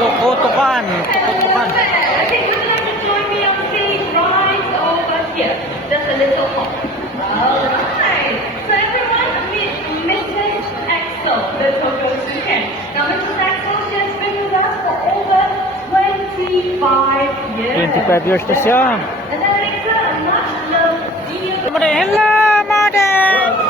Tukutukan. Tukutukan. Okay, would you like to join me on stage right over here? Just a little hop. Alright. So everyone, meet Mrs. Axel, the Tokyo Toucan. Now Mrs. Axel, she has been with us for over 25 years. 25 years na siya. And then later, a much loved dear. Hello, madam!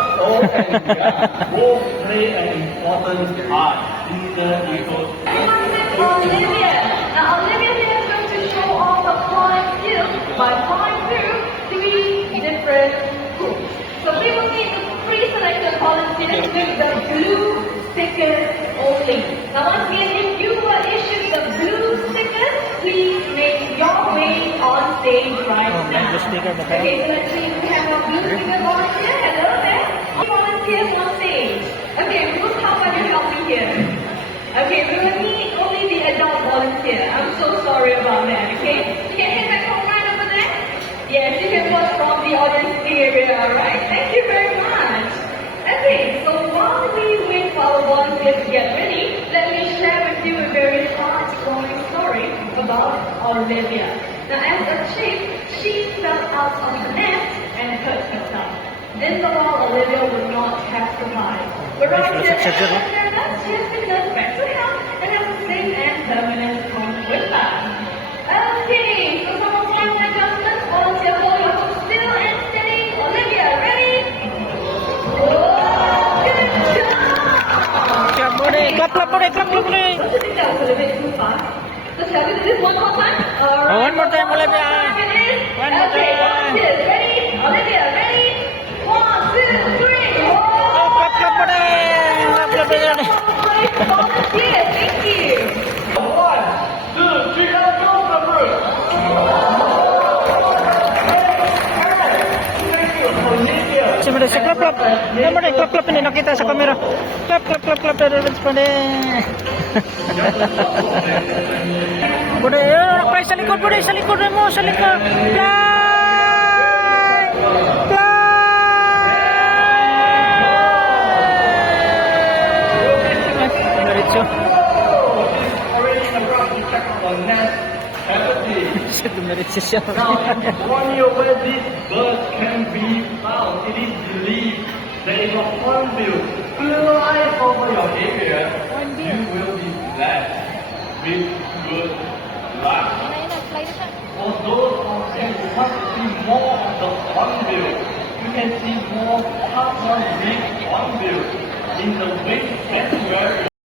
Both play an important part in the ecosystem. Olivia. Now Olivia here is going to show off her flying skills by flying through 3 different hoops. So we will need the pre-selected volunteers with the blue stickers only. Now once again, if you were issued the blue stickers, please make your way on stage right now. Okay, so let's see if we have a blue sticker volunteer. Hello there. Volunteers on stage. Okay, Ruth, how about you help me here? Okay, we will need only the adult volunteer. I'm so sorry about that, okay? You can head back home right over there? Yes, you can watch from the audience area, alright? Thank you very much. Okay, so while we wait for our volunteers to get ready, let me share with you a very heartwarming story about Olivia. Now, as a chick, she fell out of the nest and hurt herself. This is all Olivia would not have survived. We're right here at she has been nursed back to health and has a safe and permanent home with us. Okay, so some of my adjustments, volunteer hold your foot still and steady. Olivia, ready? Oh, good job! Clap, buddy! Clap, clap, buddy! Clap, clap, buddy! Don't you think that was a little bit too fast? So shall we do this one more time? Alright. One more time, Olivia. One more Okay, time. volunteers, ready? Olivia, ready? 1, 2, 3. Oh, clap, clap, buddy! Clap, clap, buddy! Volunteers, thank you. 1, 2, 3, and go for the first. Si Mada, si clap, clap. Clap, buddy! Clap, clap. Ini nakita sa kamera. Clap, clap, clap, clap. Buddy! Buddy, nakapay sa likod, buddy! Sa likod mo, sa likod! Fly! Fly! Diretso. Already around the check on nest empathy. Diretso siya. Now, in 1 year where these birds can be found, it is believed that if a hornbill flies over your area, you will be blessed with good luck. For those of you who want to see more of the hornbill, you can see more common big hornbill in the wing sanctuary